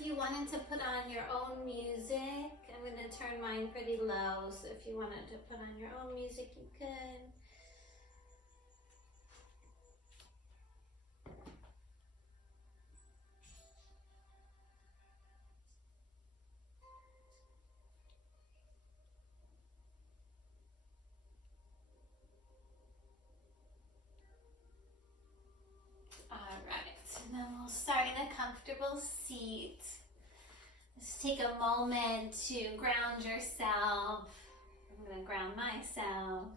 if you wanted to put on your own music, I'm going to turn mine pretty low, so if you wanted to put on your own music, you could. And then we'll start in a comfortable seat. Just take a moment to ground yourself. I'm going to ground myself.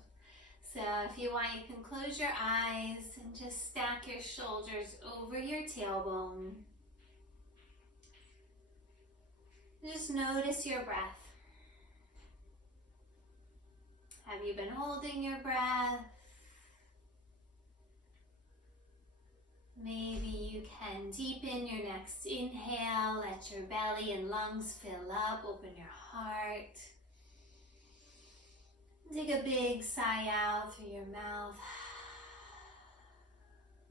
So if you want, you can close your eyes and just stack your shoulders over your tailbone. Just notice your breath. Have you been holding your breath? Maybe you can deepen your next inhale, let your belly and lungs fill up, open your heart. Take a big sigh out through your mouth.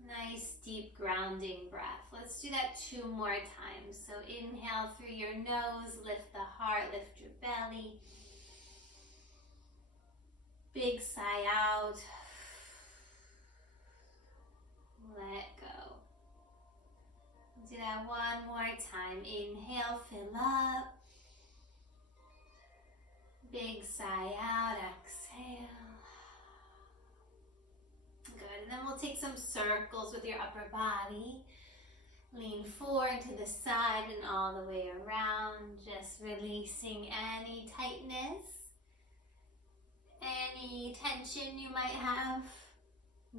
Nice deep grounding breath. Let's do that 2 more times. So inhale through your nose, lift the heart, lift your belly. Big sigh out. Let go. Do that 1 more time. Inhale, fill up. Big sigh out, exhale. Good, and then we'll take some circles with your upper body. Lean forward to the side and all the way around, just releasing any tightness, any tension you might have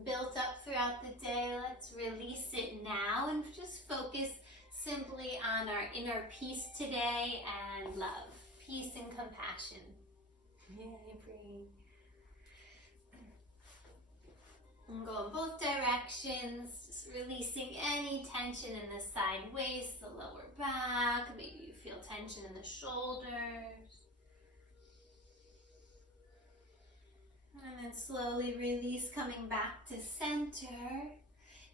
built up throughout the day. Let's release it now and just focus simply on our inner peace today and love, peace and compassion. Yay, breathe. And go in both directions, just releasing any tension in the side waist, the lower back. Maybe you feel tension in the shoulders. And then slowly release, coming back to center.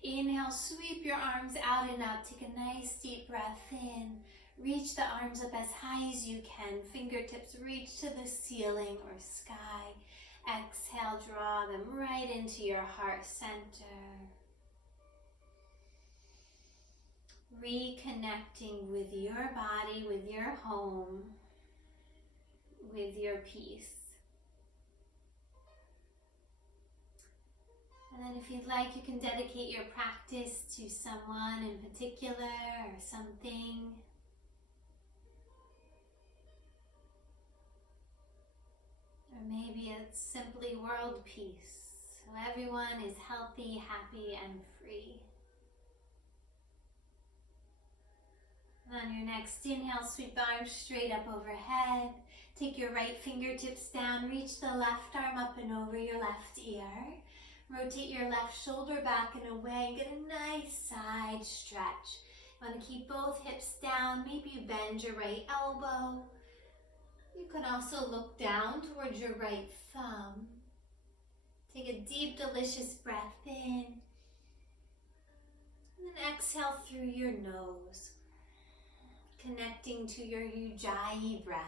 Inhale, sweep your arms out and up. Take a nice deep breath in. Reach the arms up as high as you can. Fingertips reach to the ceiling or sky. Exhale, draw them right into your heart center. Reconnecting with your body, with your home, with your peace. And then if you'd like, you can dedicate your practice to someone in particular or something. Or maybe it's simply world peace, so everyone is healthy, happy, and free. And on your next inhale, sweep the arms straight up overhead. Take your right fingertips down, reach the left arm up and over your left ear. Rotate your left shoulder back and away and get a nice side stretch. You want to keep both hips down. Maybe you bend your right elbow. You can also look down towards your right thumb. Take a deep, delicious breath in. And then exhale through your nose. Connecting to your Ujjayi breath.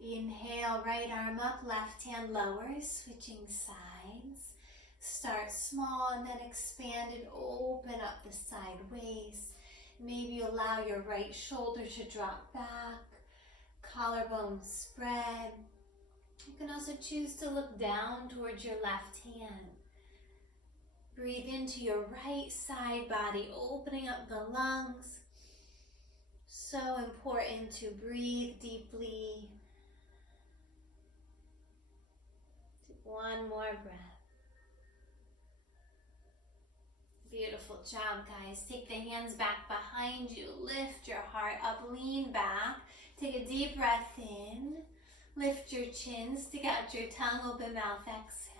Inhale, right arm up, left hand lowers, switching sides. Start small and then expand and open up the side waist. Maybe you allow your right shoulder to drop back. Collarbone spread. You can also choose to look down towards your left hand. Breathe into your right side body, opening up the lungs. So important to breathe deeply. Take 1 more breath. Beautiful job, guys. Take the hands back behind you. Lift your heart up, lean back. Take a deep breath in. Lift your chin, stick out your tongue, open mouth, exhale.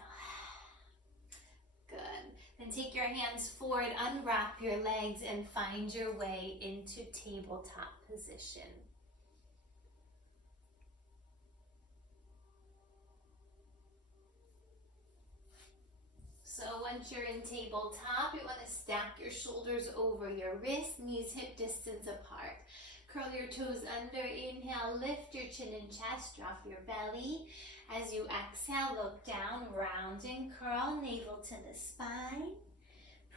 Good. Then take your hands forward, unwrap your legs, and find your way into tabletop position. So once you're in tabletop, you want to stack your shoulders over your wrists, knees hip distance apart. Curl your toes under. Inhale, lift your chin and chest, drop your belly. As you exhale, look down, round and curl, navel to the spine.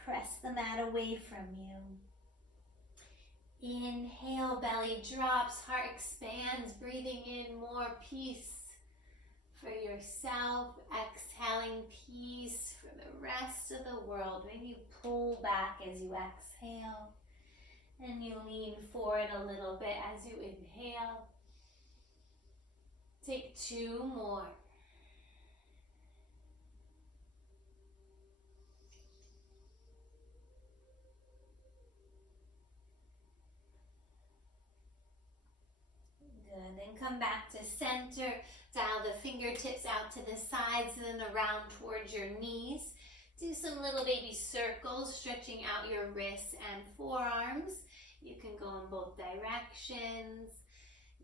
Press the mat away from you. Inhale, belly drops, heart expands, breathing in more peace for yourself. Exhaling peace for the rest of the world. Maybe pull back as you exhale. And you lean forward a little bit as you inhale. Take 2 more. Good, then come back to center. Dial the fingertips out to the sides and then around towards your knees. Do some little baby circles, stretching out your wrists and forearms. You can go in both directions.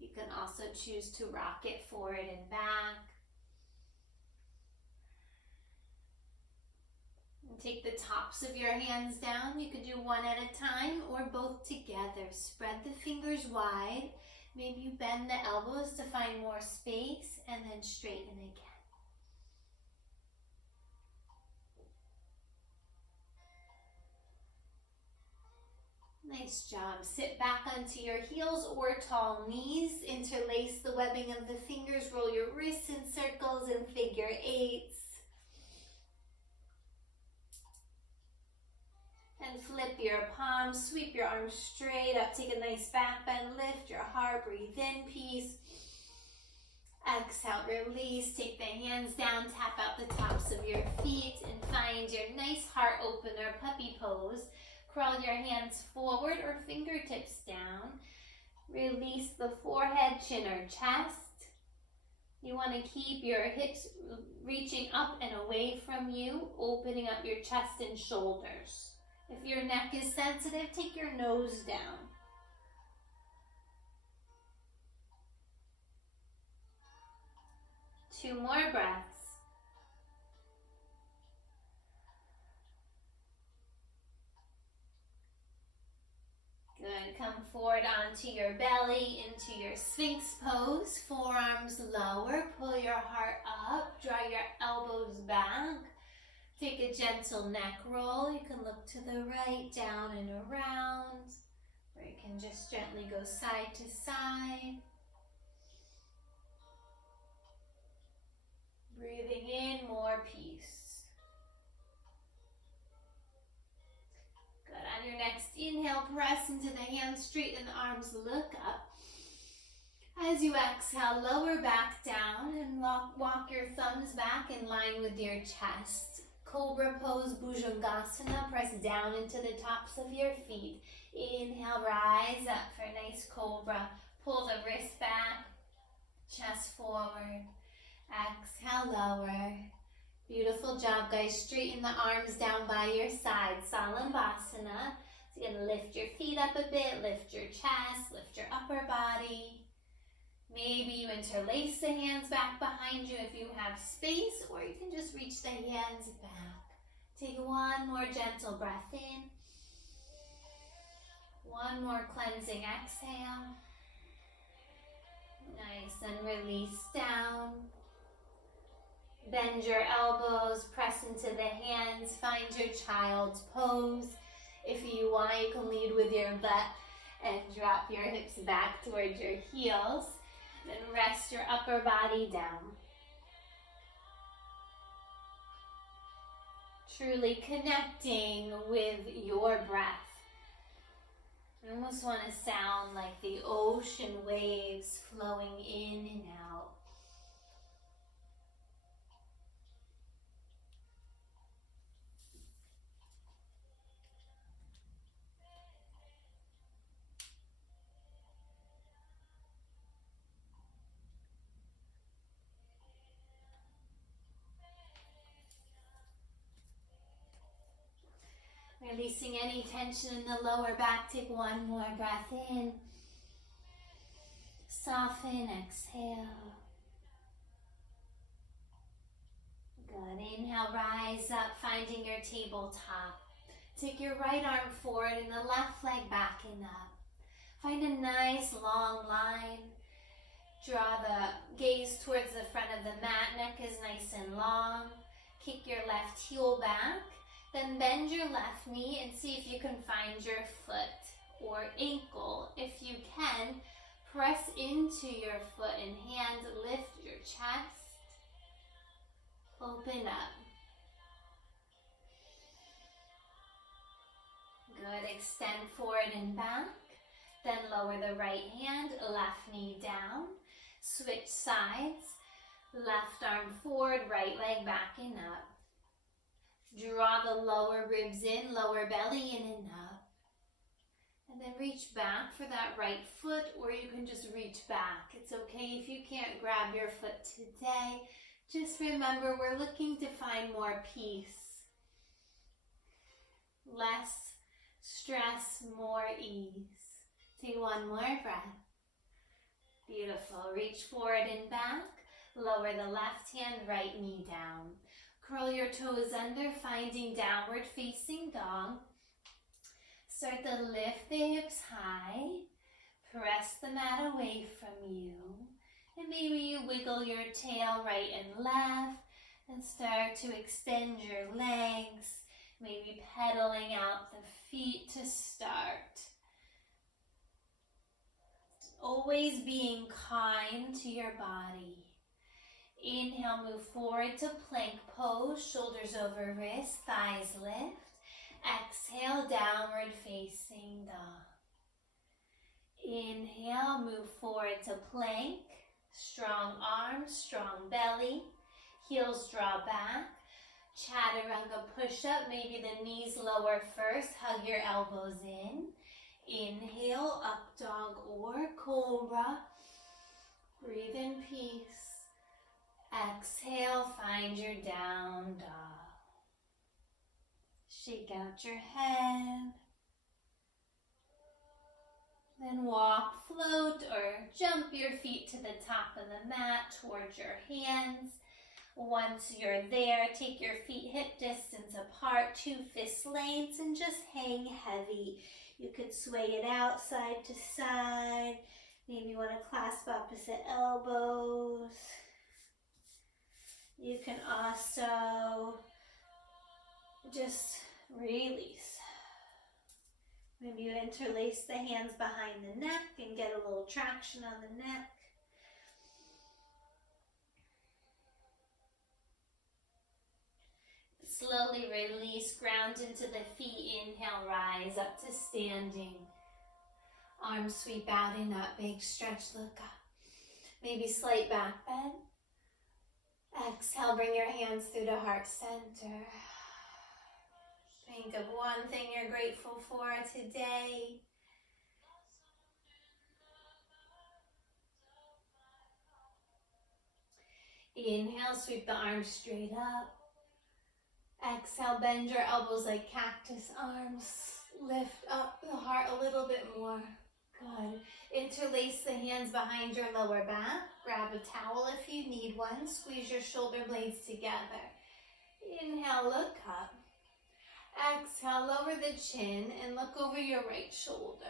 You can also choose to rock it forward and back. And take the tops of your hands down. You can do one at a time or both together. Spread the fingers wide. Maybe you bend the elbows to find more space and then straighten again. Nice job. Sit back onto your heels or tall knees. Interlace the webbing of the fingers. Roll your wrists in circles and figure 8s. And flip your palms. Sweep your arms straight up. Take a nice back bend. Lift your heart. Breathe in peace. Exhale, release. Take the hands down. Tap out the tops of your feet and find your nice heart opener, puppy pose. Crawl your hands forward or fingertips down. Release the forehead, chin or chest. You want to keep your hips reaching up and away from you, opening up your chest and shoulders. If your neck is sensitive, take your nose down. Two more breaths. Good. Come forward onto your belly, into your Sphinx pose. Forearms lower. Pull your heart up. Draw your elbows back. Take a gentle neck roll. You can look to the right, down and around. Or you can just gently go side to side. Breathing in more peace. Good. On your next inhale, press into the hands, straighten the arms, look up. As you exhale, lower back down and walk your thumbs back in line with your chest. Cobra pose, Bhujangasana. Press down into the tops of your feet. Inhale, rise up for a nice cobra. Pull the wrist back, chest forward. Exhale, lower. Beautiful job, guys. Straighten the arms down by your side. Salambhasana. So you're going to lift your feet up a bit, lift your chest, lift your upper body. Maybe you interlace the hands back behind you if you have space, or you can just reach the hands back. Take one more gentle breath in. One more cleansing exhale. Nice, and release down. Bend your elbows, press into the hands, find your child's pose. If you want, you can lead with your butt and drop your hips back towards your heels. Then rest your upper body down. Truly connecting with your breath. I almost want to sound like the ocean waves flowing in and out. Releasing any tension in the lower back. Take one more breath in. Soften, exhale. Good. Inhale, rise up, finding your tabletop. Take your right arm forward and the left leg back and up. Find a nice long line. Draw the gaze towards the front of the mat. Neck is nice and long. Kick your left heel back. Then bend your left knee and see if you can find your foot or ankle. If you can, press into your foot and hand. Lift your chest. Open up. Good. Extend forward and back. Then lower the right hand, left knee down. Switch sides. Left arm forward, right leg backing up. Draw the lower ribs in, lower belly in and up. And then reach back for that right foot, or you can just reach back. It's okay if you can't grab your foot today. Just remember, we're looking to find more peace. Less stress, more ease. Take one more breath. Beautiful. Reach forward and back. Lower the left hand, right knee down. Curl your toes under, finding downward facing dog. Start to lift the hips high. Press the mat away from you. And maybe you wiggle your tail right and left. And start to extend your legs. Maybe pedaling out the feet to start. Always being kind to your body. Inhale, move forward to plank pose, shoulders over wrists, thighs lift. Exhale, downward facing dog. Inhale, move forward to plank. Strong arms, strong belly. Heels draw back. Chaturanga push-up, maybe the knees lower first. Hug your elbows in. Inhale, up dog or cobra. Breathe in peace. Exhale, find your down dog. Shake out your head. Then walk, float, or jump your feet to the top of the mat towards your hands. Once you're there, take your feet hip distance apart, 2 fist lengths, and just hang heavy. You could sway it out side to side. Maybe you want to clasp opposite elbows. You can also just release. Maybe you interlace the hands behind the neck and get a little traction on the neck. Slowly release, ground into the feet. Inhale, rise up to standing. Arms sweep out and up, big stretch, look up. Maybe slight back bend. Exhale, bring your hands through to heart center. Think of one thing you're grateful for today. Inhale, sweep the arms straight up. Exhale, bend your elbows like cactus arms. Lift up the heart a little bit more. Good. Interlace the hands behind your lower back. Grab a towel if you need one. Squeeze your shoulder blades together. Inhale, look up. Exhale, lower the chin and look over your right shoulder.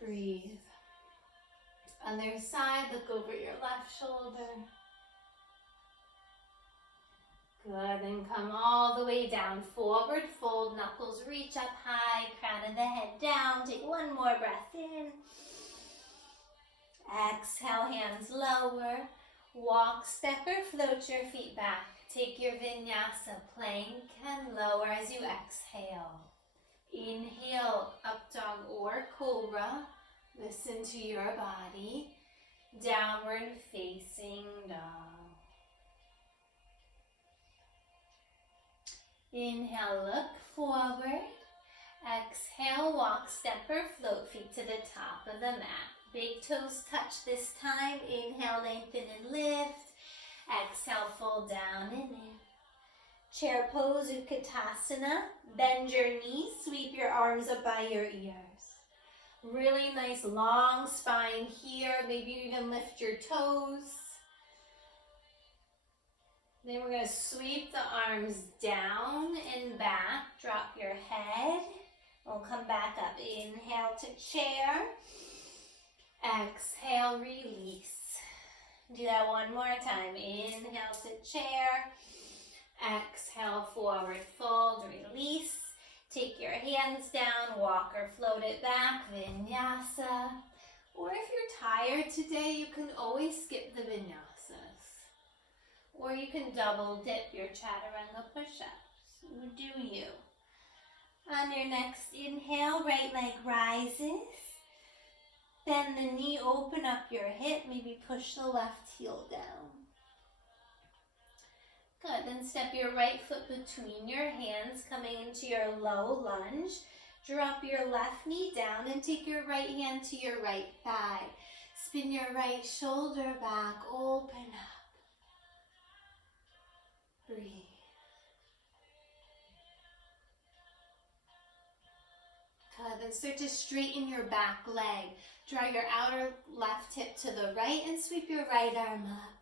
Breathe. Other side, look over your left shoulder. Good, and come all the way down. Forward fold, knuckles reach up high, crown of the head down. Take one more breath in. Exhale, hands lower. Walk, step, or float your feet back. Take your vinyasa, plank, and lower as you exhale. Inhale, up dog or cobra. Listen to your body. Downward facing dog. Inhale, look forward. Exhale, walk, step, or float feet to the top of the mat. Big toes touch this time. Inhale, lengthen and lift. Exhale, fold down and in. Chair pose, Utkatasana. Bend your knees, sweep your arms up by your ears. Really nice long spine here. Maybe you even lift your toes. Then we're going to sweep the arms down and back. Drop your head. We'll come back up. Inhale to chair. Exhale, release. Do that one more time. Inhale to chair. Exhale, forward fold, release. Take your hands down, walk or float it back, Vinyasa. Or if you're tired today, you can always skip the Vinyasas. Or you can double dip your Chaturanga push-ups. You do you. On your next inhale, right leg rises. Bend the knee, open up your hip, maybe push the left heel down. Good, then step your right foot between your hands, coming into your low lunge. Drop your left knee down and take your right hand to your right thigh. Spin your right shoulder back, open up. Breathe. Good, then start to straighten your back leg. Draw your outer left hip to the right and sweep your right arm up.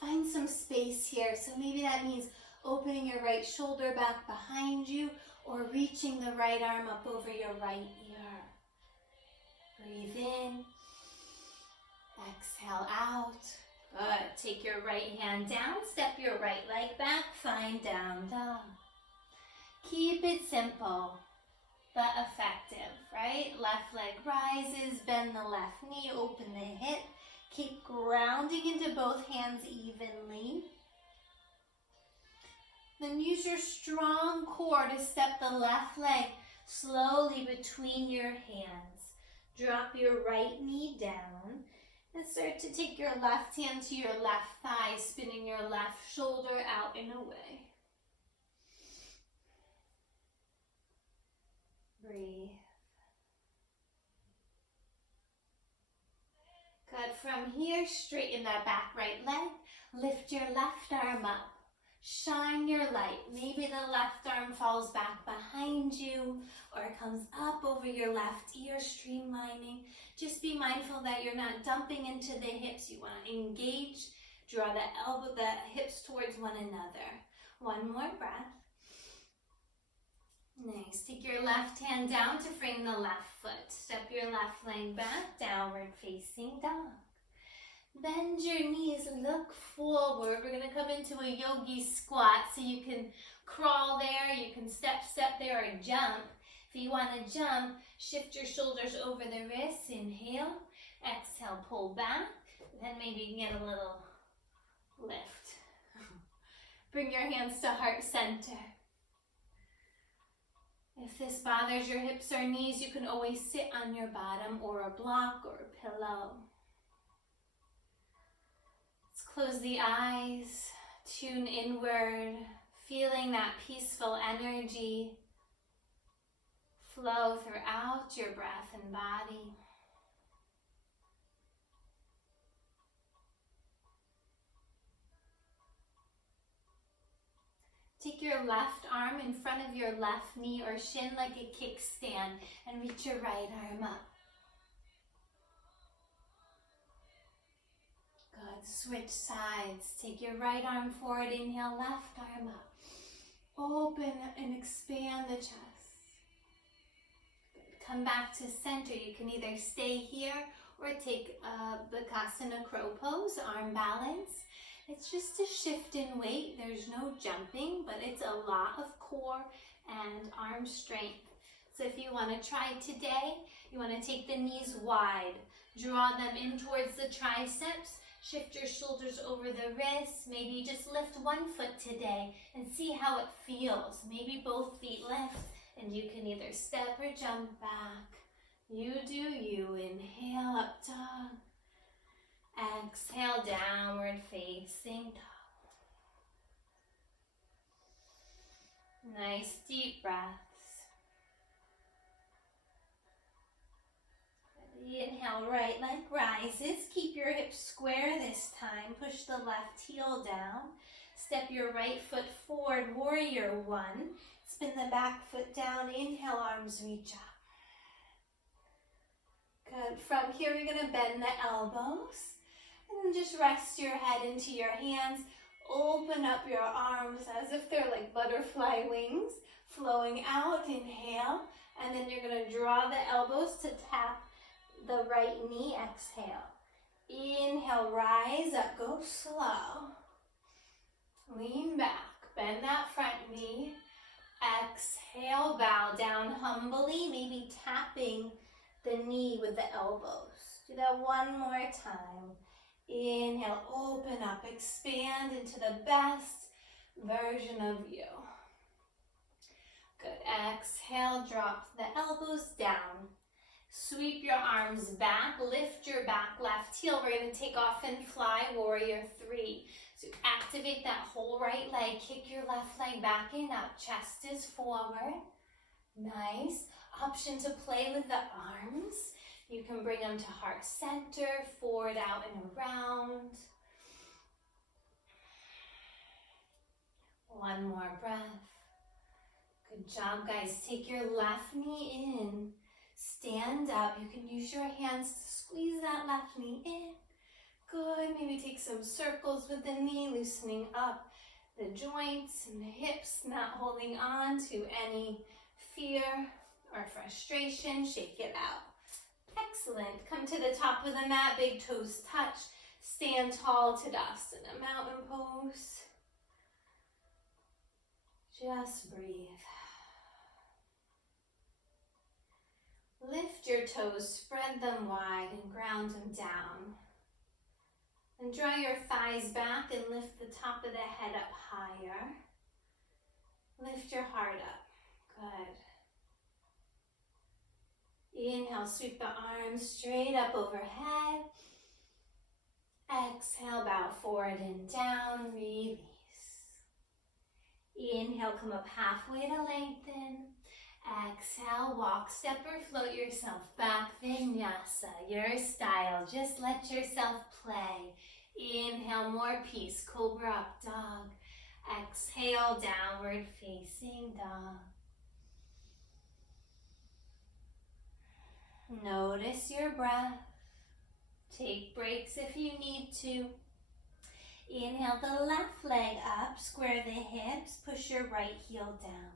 Find some space here. So maybe that means opening your right shoulder back behind you or reaching the right arm up over your right ear. Breathe in. Exhale out. Good. Take your right hand down. Step your right leg back. Find down dog. Keep it simple but effective, right? Left leg rises. Bend the left knee. Open the hip. Keep grounding into both hands evenly. Then use your strong core to step the left leg slowly between your hands. Drop your right knee down and start to take your left hand to your left thigh, spinning your left shoulder out and away. Breathe. Good. From here, straighten that back right leg. Lift your left arm up. Shine your light. Maybe the left arm falls back behind you or it comes up over your left ear, streamlining. Just be mindful that you're not dumping into the hips. You want to engage. Draw the hips towards one another. One more breath. Nice. Take your left hand down to frame the left foot. Step your left leg back, downward facing dog. Bend your knees, look forward. We're going to come into a yogi squat, so you can crawl there, you can step there, or jump. If you want to jump, shift your shoulders over the wrists. Inhale, exhale, pull back. Then maybe you can get a little lift. Bring your hands to heart center. If this bothers your hips or knees, you can always sit on your bottom or a block or a pillow. Let's close the eyes, tune inward, feeling that peaceful energy flow throughout your breath and body. Take your left arm in front of your left knee or shin like a kickstand and reach your right arm up. Good. Switch sides. Take your right arm forward. Inhale, left arm up. Open and expand the chest. Good. Come back to center. You can either stay here or take Bakasana crow pose, arm balance. It's just a shift in weight. There's no jumping, but it's a lot of core and arm strength. So if you want to try today, you want to take the knees wide. Draw them in towards the triceps. Shift your shoulders over the wrists. Maybe just lift one foot today and see how it feels. Maybe both feet lift and you can either step or jump back. You do you. Inhale, up dog. Exhale, downward facing dog. Nice deep breaths. Inhale, right leg rises. Keep your hips square this time. Push the left heel down. Step your right foot forward, warrior one. Spin the back foot down. Inhale, arms reach up. Good. From here, we're going to bend the elbows. And then just rest your head into your hands. Open up your arms as if they're like butterfly wings, flowing out. Inhale, and then you're going to draw the elbows to tap the right knee. Exhale. Inhale, rise up, go slow. Lean back, bend that front knee. Exhale, bow down humbly, maybe tapping the knee with the elbows. Do that one more time. Inhale, open up, expand into the best version of you. Good. Exhale, drop the elbows down. Sweep your arms back, lift your back left heel. We're going to take off and fly, warrior three. So activate that whole right leg, kick your left leg back and up, chest is forward. Nice. Option to play with the arms. You can bring them to heart center, forward, out, and around. One more breath. Good job, guys. Take your left knee in. Stand up. You can use your hands to squeeze that left knee in. Good. Maybe take some circles with the knee, loosening up the joints and the hips, not holding on to any fear or frustration. Shake it out. Excellent. Come to the top of the mat, big toes touch. Stand tall, Tadasana, mountain pose. Just breathe. Lift your toes, spread them wide and ground them down. And draw your thighs back and lift the top of the head up higher. Lift your heart up. Good. Inhale, sweep the arms straight up overhead. Exhale, bow forward and down, release. Inhale, come up halfway to lengthen. Exhale, walk, step or float yourself back. Vinyasa, your style. Just let yourself play. Inhale, more peace. Cobra up dog. Exhale, downward facing dog. Notice your breath. Take breaks if you need to. Inhale the left leg up, square the hips, push your right heel down.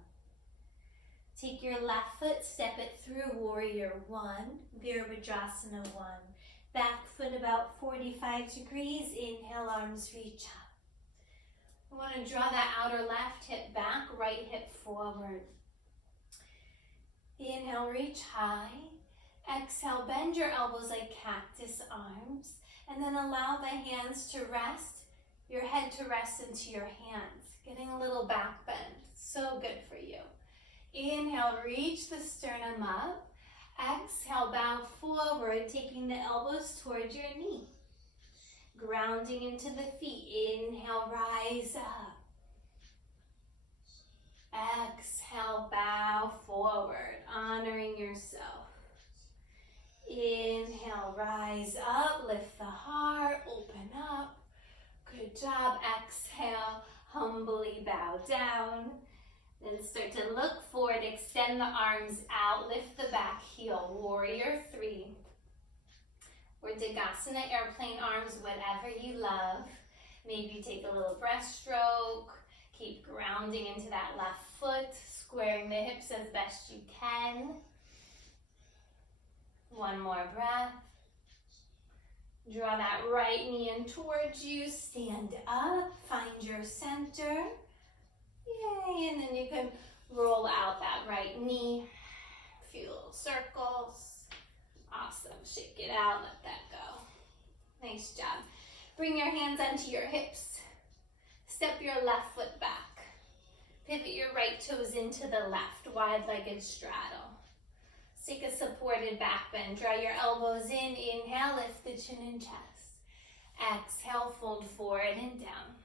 Take your left foot, step it through, warrior one, Virabhadrasana one. Back foot about 45 degrees, inhale, arms reach up. We want to draw that outer left hip back, right hip forward. Inhale, reach high. Exhale, bend your elbows like cactus arms, and then allow the hands to rest, your head to rest into your hands, getting a little back bend. So good for you. Inhale, reach the sternum up. Exhale, bow forward, taking the elbows towards your knee. Grounding into the feet. Inhale, rise up. Exhale, bow forward, honoring yourself. Inhale, rise up, lift the heart, open up. Good job. Exhale, humbly bow down. Then start to look forward, extend the arms out, lift the back heel, warrior three. Or Dagasana, airplane arms, whatever you love. Maybe take a little breaststroke. Keep grounding into that left foot, squaring the hips as best you can. One more breath. Draw that right knee in towards you, stand up, find your center. Yay, and then you can roll out that right knee. A few little circles. Awesome, shake it out, let that go. Nice job. Bring your hands onto your hips. Step your left foot back. Pivot your right toes into the left, wide-legged straddle. Take a supported back bend. Draw your elbows in. Inhale, lift the chin and chest. Exhale, fold forward and down.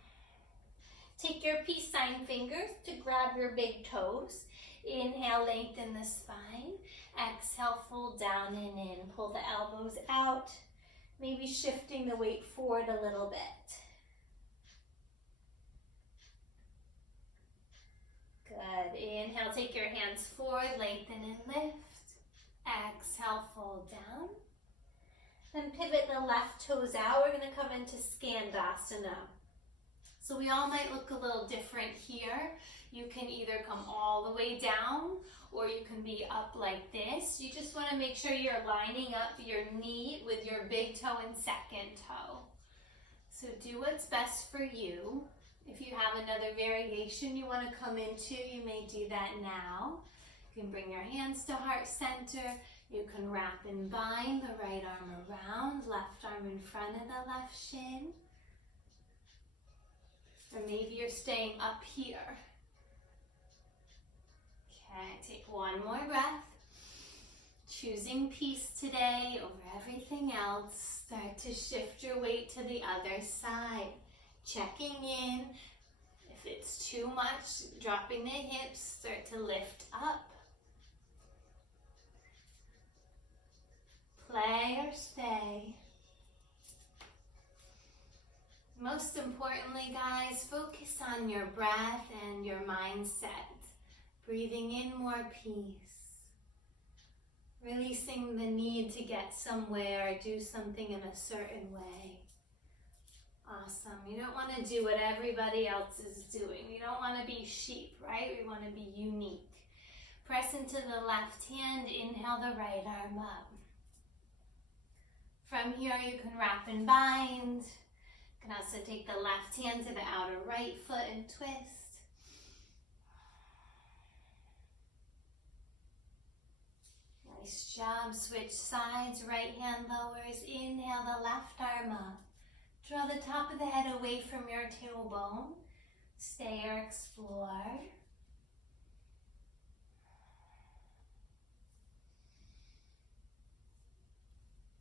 Take your peace sign fingers to grab your big toes. Inhale, lengthen the spine. Exhale, fold down and in. Pull the elbows out. Maybe shifting the weight forward a little bit. Good. Inhale, take your hands forward, lengthen and lift. Exhale, fold down. Then pivot the left toes out. We're going to come into Skandasana. So we all might look a little different here. You can either come all the way down or you can be up like this. You just want to make sure you're lining up your knee with your big toe and second toe. So do what's best for you. If you have another variation you want to come into, you may do that now. You can bring your hands to heart center. You can wrap and bind the right arm around, left arm in front of the left shin. Or maybe you're staying up here. Okay, take one more breath. Choosing peace today over everything else. Start to shift your weight to the other side. Checking in. If it's too much, dropping the hips, start to lift up. Play or stay. Most importantly, guys, focus on your breath and your mindset. Breathing in more peace. Releasing the need to get somewhere or do something in a certain way. Awesome. You don't want to do what everybody else is doing. You don't want to be sheep, right? We want to be unique. Press into the left hand. Inhale the right arm up. From here, you can wrap and bind. You can also take the left hand to the outer right foot and twist. Nice job. Switch sides. Right hand lowers. Inhale the left arm up. Draw the top of the head away from your tailbone. Stay or explore.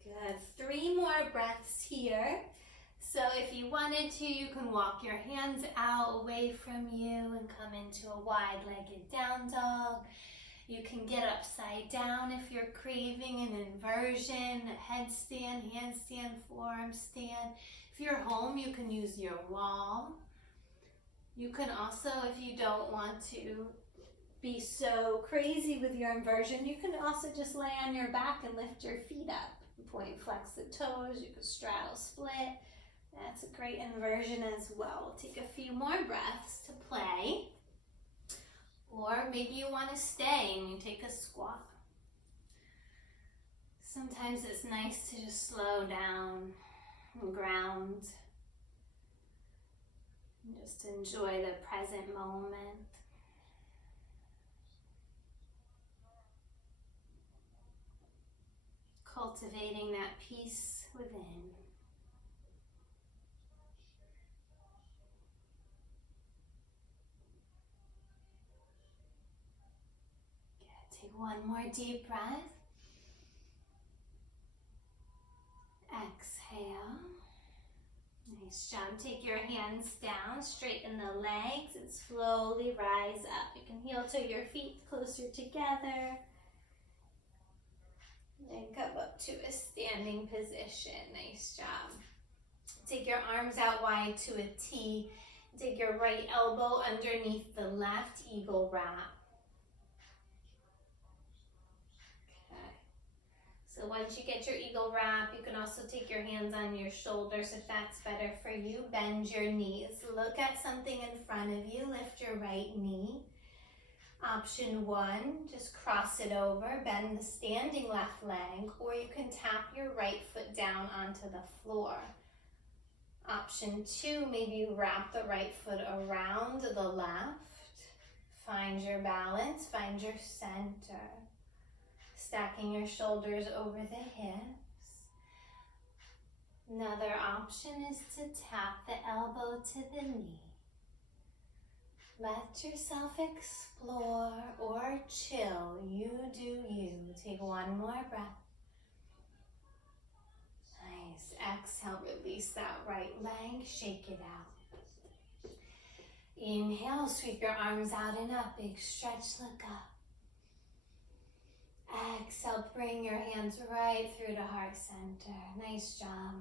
Good. 3 more breaths here. So if you wanted to, you can walk your hands out away from you and come into a wide-legged down dog. You can get upside down if you're craving an inversion, a headstand, handstand, forearm stand. If you're home, you can use your wall. You can also, if you don't want to be so crazy with your inversion, you can also just lay on your back and lift your feet up. Point, flex the toes, you can straddle split. That's a great inversion as well. Take a few more breaths to play. Or maybe you want to stay and you take a squat. Sometimes it's nice to just slow down and ground. And just enjoy the present moment. Cultivating that peace within. Good. Take one more deep breath. Exhale. Nice job. Take your hands down, straighten the legs, and slowly rise up. You can heel to your feet closer together. And come up to a standing position. Nice job. Take your arms out wide to a T. Take your right elbow underneath the left, eagle wrap. Okay. So once you get your eagle wrap, you can also take your hands on your shoulders if that's better for you. Bend your knees. Look at something in front of you. Lift your right knee. Option 1, just cross it over, bend the standing left leg, or you can tap your right foot down onto the floor. Option 2, maybe you wrap the right foot around the left. Find your balance, find your center. Stacking your shoulders over the hips. Another option is to tap the elbow to the knee. Let yourself explore or chill. You do you. Take one more breath. Nice. Exhale, release that right leg. Shake it out. Inhale, sweep your arms out and up. Big stretch, look up. Exhale, bring your hands right through to heart center. Nice job.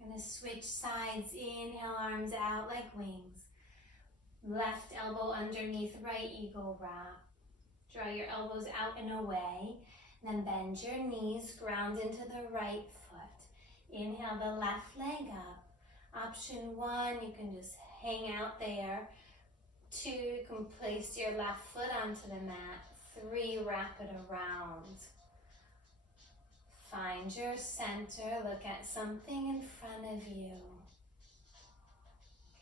We're going to switch sides. Inhale, arms out like wings. Left elbow underneath right eagle wrap. Draw your elbows out and away. Then bend your knees, ground into the right foot. Inhale the left leg up. Option 1, you can just hang out there. 2, you can place your left foot onto the mat. 3, wrap it around. Find your center, look at something in front of you.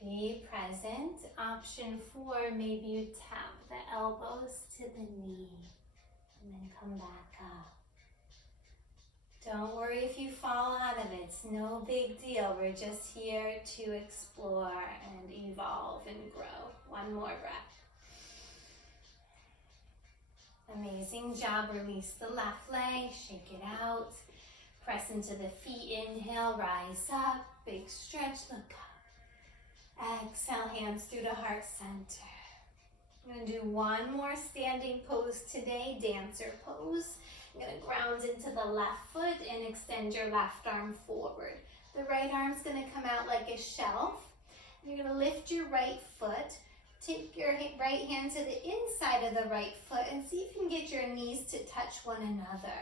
Be present. Option 4, maybe you tap the elbows to the knee and then come back up. Don't worry if you fall out of it, it's no big deal. We're just here to explore and evolve and grow. One more breath. Amazing job. Release the left leg, shake it out. Press into the feet, inhale, rise up. Big stretch, look up. Exhale, hands through the heart center. I'm going to do one more standing pose today, dancer pose. I'm going to ground into the left foot and extend your left arm forward. The right arm's going to come out like a shelf. You're going to lift your right foot. Take your right hand to the inside of the right foot and see if you can get your knees to touch one another.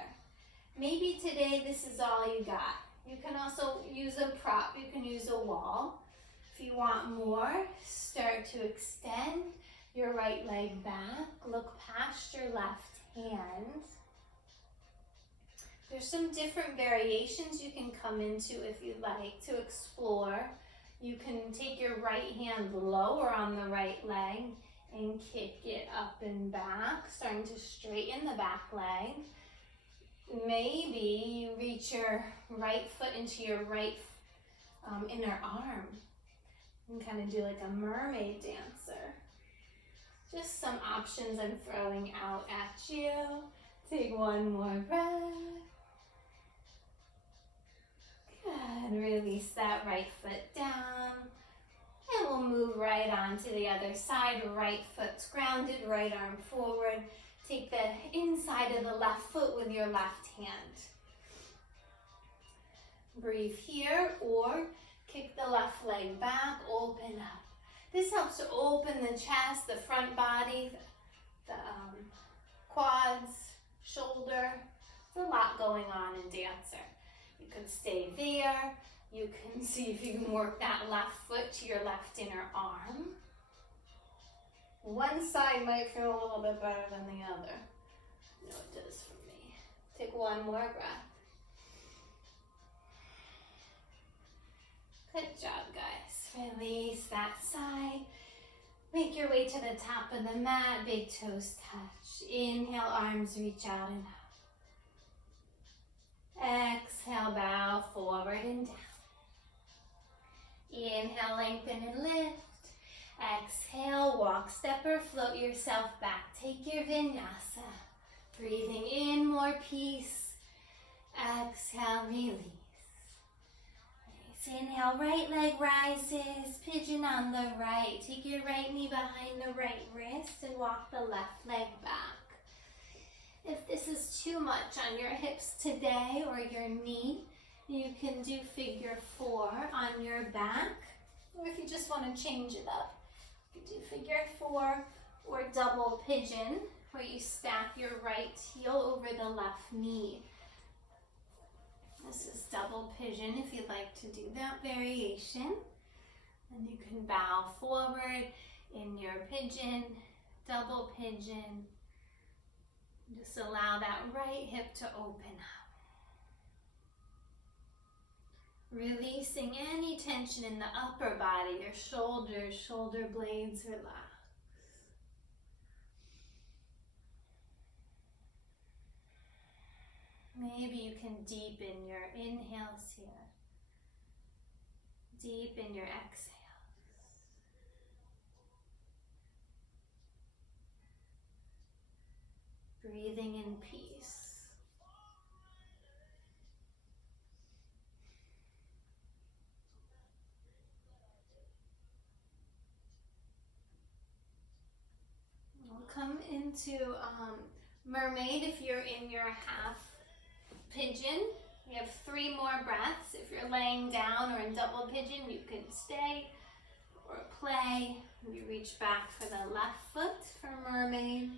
Maybe today this is all you got. You can also use a prop. You can use a wall. If you want more, start to extend your right leg back. Look past your left hand. There's some different variations you can come into if you'd like to explore. You can take your right hand lower on the right leg and kick it up and back, starting to straighten the back leg. Maybe you reach your right foot into your right inner arm and kind of do like a mermaid dancer. Just some options I'm throwing out at you. Take one more breath. Good. Release that right foot down. And we'll move right on to the other side. Right foot's grounded, right arm forward. Take the inside of the left foot with your left hand. Breathe here or kick the left leg back, open up. This helps to open the chest, the front body, the quads, shoulder. There's a lot going on in dancer. You can stay there. You can see if you can work that left foot to your left inner arm. One side might feel a little bit better than the other. I know it does for me. Take one more breath. Good job, guys. Release that side. Make your way to the top of the mat. Big toes touch. Inhale, arms reach out and up. Exhale, bow forward and down. Inhale, lengthen and lift. Exhale, walk, step or float yourself back. Take your vinyasa. Breathing in, more peace. Exhale, release. Nice. Inhale, right leg rises. Pigeon on the right. Take your right knee behind the right wrist and walk the left leg back. If this is too much on your hips today or your knee, you can do figure 4 on your back. Or if you just want to change it up, you can do figure 4 or double pigeon, where you stack your right heel over the left knee. This is double pigeon if you'd like to do that variation. And you can bow forward in your pigeon, double pigeon. Just allow that right hip to open up. Releasing any tension in the upper body, your shoulders, shoulder blades relax. Maybe you can deepen your inhales here. Deepen your exhales. Breathing in peace. We'll come into mermaid if you're in your half pigeon. You have 3 more breaths. If you're laying down or in double pigeon, you can stay or play. You reach back for the left foot for mermaid.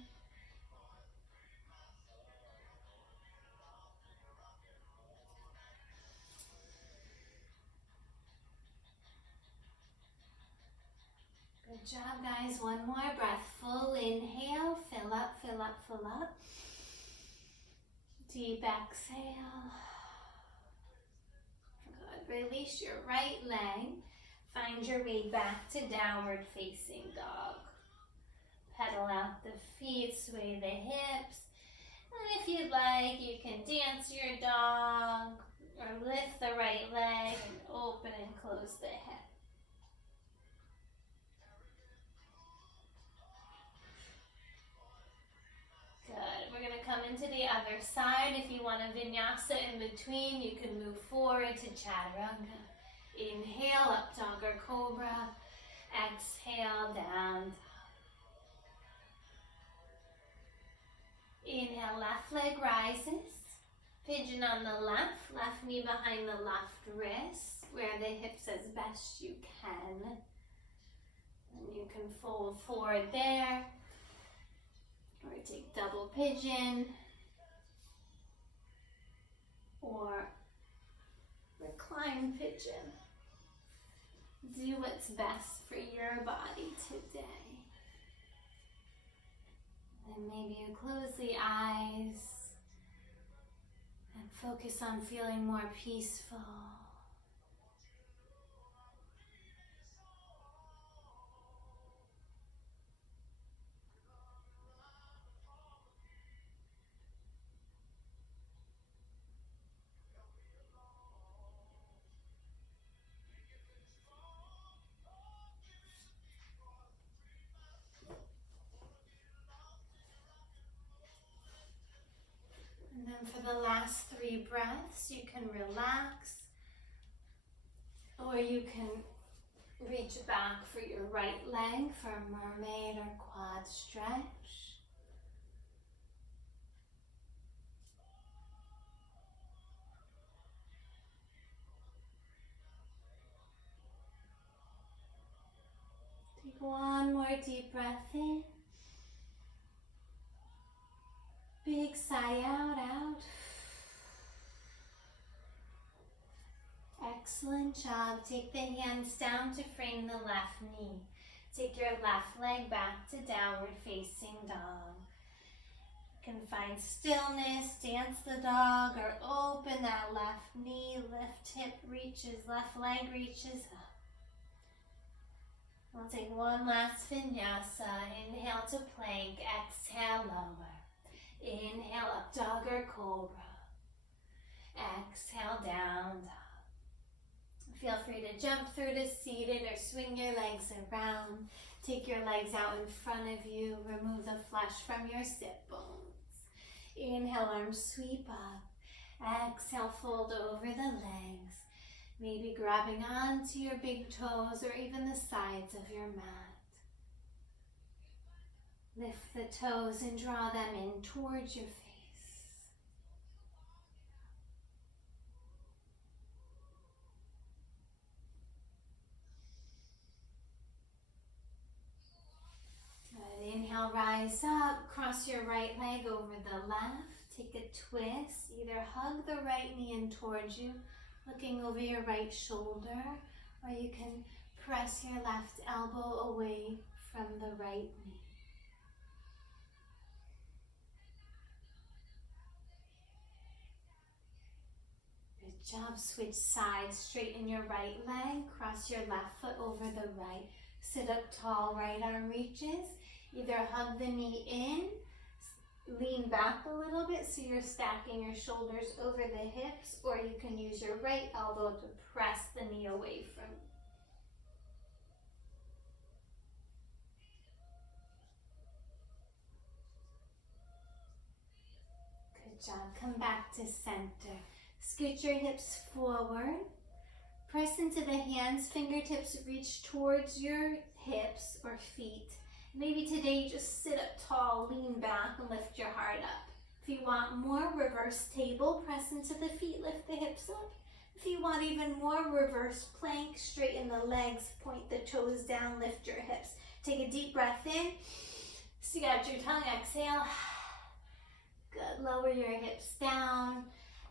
Good job, guys. One more breath. Full inhale. Fill up, fill up, fill up. Deep exhale. Good. Release your right leg. Find your way back to downward facing dog. Pedal out the feet, sway the hips. And if you'd like, you can dance your dog or lift the right leg and open and close the hip. Good. We're going to come into the other side. If you want a vinyasa in between, you can move forward to chaturanga. Inhale, up dog or cobra. Exhale, down. Inhale, left leg rises. Pigeon on the left, left knee behind the left wrist. Square the hips as best you can. And you can fold forward there. Or take double pigeon. Or recline pigeon. Do what's best for your body today. And maybe you close the eyes and focus on feeling more peaceful. And then for the last 3 breaths, you can relax, or you can reach back for your right leg for a mermaid or quad stretch. Take one more deep breath in. Big sigh out, out. Excellent job. Take the hands down to frame the left knee. Take your left leg back to downward facing dog. You can find stillness, dance the dog, or open that left knee, lift hip reaches, left leg reaches up. We'll take one last vinyasa. Inhale to plank, exhale lower. Inhale up dog or cobra. Exhale down dog. Feel free to jump through to seated or swing your legs around. Take your legs out in front of you. Remove the flesh from your sit bones. Inhale, arms sweep up. Exhale, fold over the legs. Maybe grabbing onto your big toes or even the sides of your mat. Lift the toes and draw them in towards your face. Good. Inhale, rise up. Cross your right leg over the left. Take a twist. Either hug the right knee in towards you, looking over your right shoulder, or you can press your left elbow away from the right knee. Good job. Switch sides. Straighten your right leg. Cross your left foot over the right. Sit up tall. Right arm reaches. Either hug the knee in, lean back a little bit so you're stacking your shoulders over the hips, or you can use your right elbow to press the knee away from you. Good job. Come back to center. Scoot your hips forward. Press into the hands. Fingertips reach towards your hips or feet. Maybe today you just sit up tall, lean back, and lift your heart up. If you want more, reverse table. Press into the feet, lift the hips up. If you want even more, reverse plank. Straighten the legs, point the toes down, lift your hips. Take a deep breath in. Stick out your tongue, exhale. Good. Lower your hips down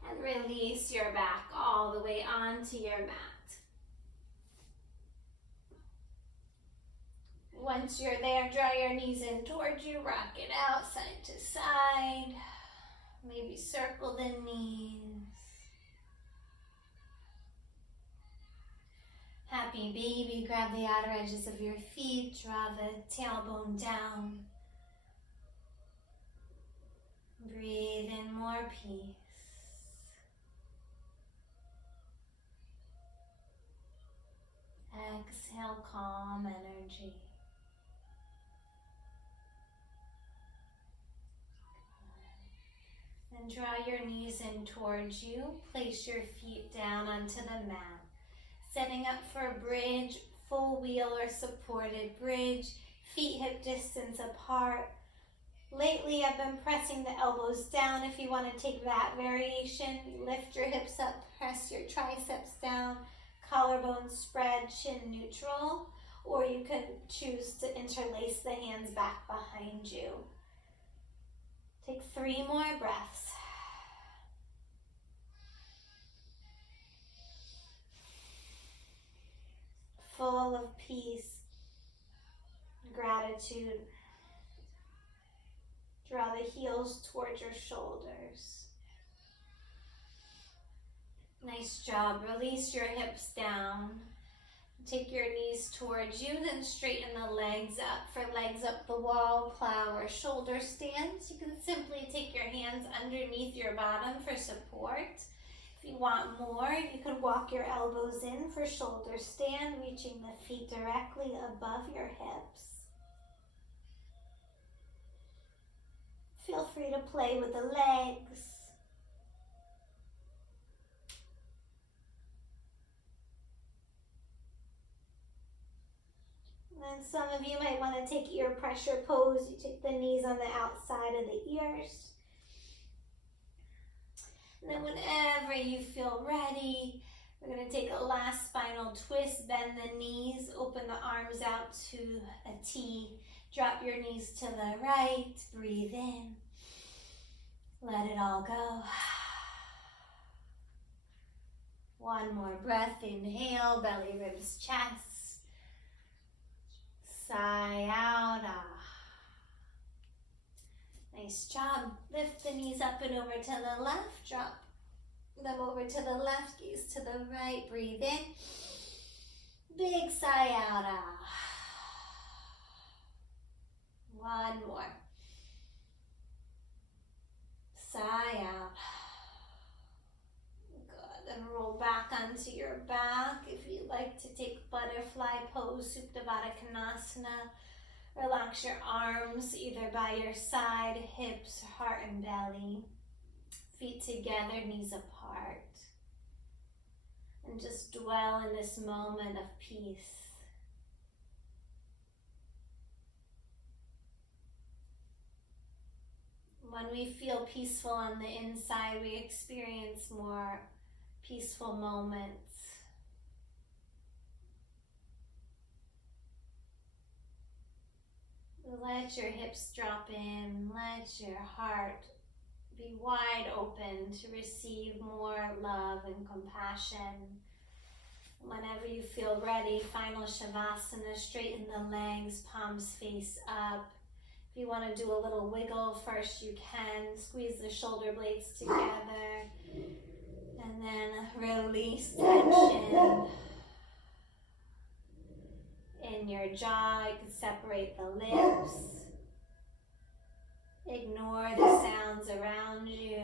and release your back all the way onto your mat. Once you're there, draw your knees in towards you, rock it out side to side. Maybe circle the knees. Happy baby, grab the outer edges of your feet, draw the tailbone down. Breathe in more peace. Exhale, calm energy. And draw your knees in towards you. Place your feet down onto the mat. Setting up for a bridge, full wheel or supported bridge. Feet hip distance apart. Lately, I've been pressing the elbows down. If you want to take that variation, lift your hips up, press your triceps down, collarbone spread, chin neutral, or you could choose to interlace the hands back behind you. Take 3 more breaths. Full of peace, gratitude. Draw the heels towards your shoulders. Nice job. Release your hips down. Take your knees towards you, then straighten the legs up. For legs up the wall, plow or shoulder stance. You can simply take your hands underneath your bottom for support. If you want more, you can walk your elbows in for shoulder stand, reaching the feet directly above your hips. Feel free to play with the legs. And some of you might want to take ear pressure pose. You take the knees on the outside of the ears. And then whenever you feel ready, we're going to take a last spinal twist. Bend the knees, open the arms out to a T. Drop your knees to the right. Breathe in. Let it all go. One more breath. Inhale, belly, ribs, chest. Sigh out. Nice job. Lift the knees up and over to the left. Drop them over to the left. Gaze to the right. Breathe in. Big sigh out. One more. Sigh out. Good. And roll back onto your back. If you'd like to take butterfly pose, Supta Baddha Konasana. Relax your arms either by your side, hips, heart and belly. Feet together, knees apart. And just dwell in this moment of peace. When we feel peaceful on the inside, we experience more peaceful moments. Let your hips drop in. Let your heart be wide open to receive more love and compassion. Whenever you feel ready, final Shavasana, straighten the legs, palms face up. If you want to do a little wiggle first, you can. Squeeze the shoulder blades together. And then release tension in your jaw. You can separate the lips. Ignore the sounds around you.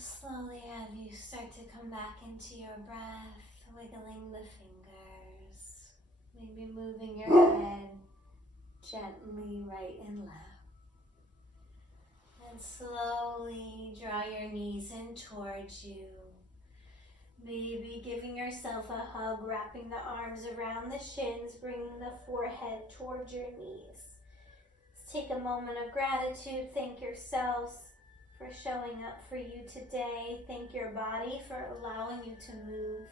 Slowly have you start to come back into your breath, wiggling the fingers, maybe moving your head gently right and left. And slowly draw your knees in towards you. Maybe giving yourself a hug, wrapping the arms around the shins, bringing the forehead towards your knees. Let's take a moment of gratitude. Thank yourselves for showing up for you today. Thank your body for allowing you to move.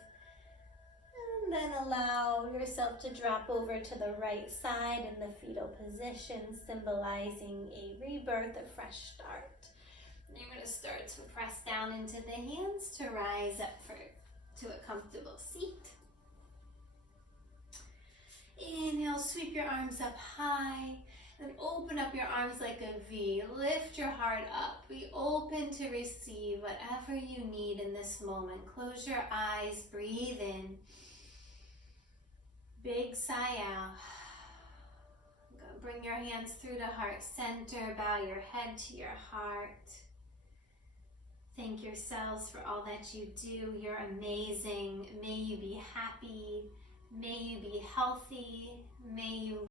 And then allow yourself to drop over to the right side in the fetal position, symbolizing a rebirth, a fresh start. And you're going to start to press down into the hands to rise up to a comfortable seat. Inhale, sweep your arms up high. Then open up your arms like a V. Lift your heart up. Be open to receive whatever you need in this moment. Close your eyes. Breathe in. Big sigh out. Bring your hands through the heart center. Bow your head to your heart. Thank yourselves for all that you do. You're amazing. May you be happy. May you be healthy. May you